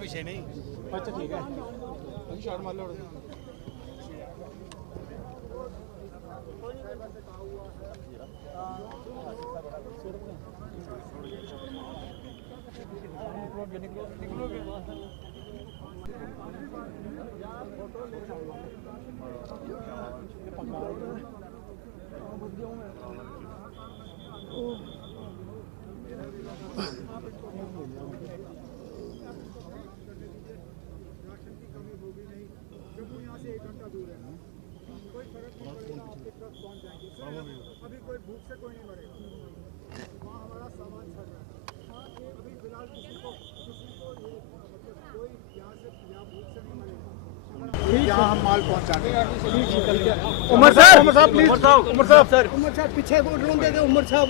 विषय नहीं। अच्छा ठीक है, शॉट मार लो। अभी कोई भूख से कोई नहीं मरेगा, वहाँ हमारा सामान चल रहा है। अभी फिलहाल किसी को ये मतलब कोई यहाँ से यहाँ भूख से नहीं मरेगा। यहाँ हम माल पहुँचाने उमर साहब प्लीज, उमर साहब पीछे को ड्रोन दे दे उमर साहब।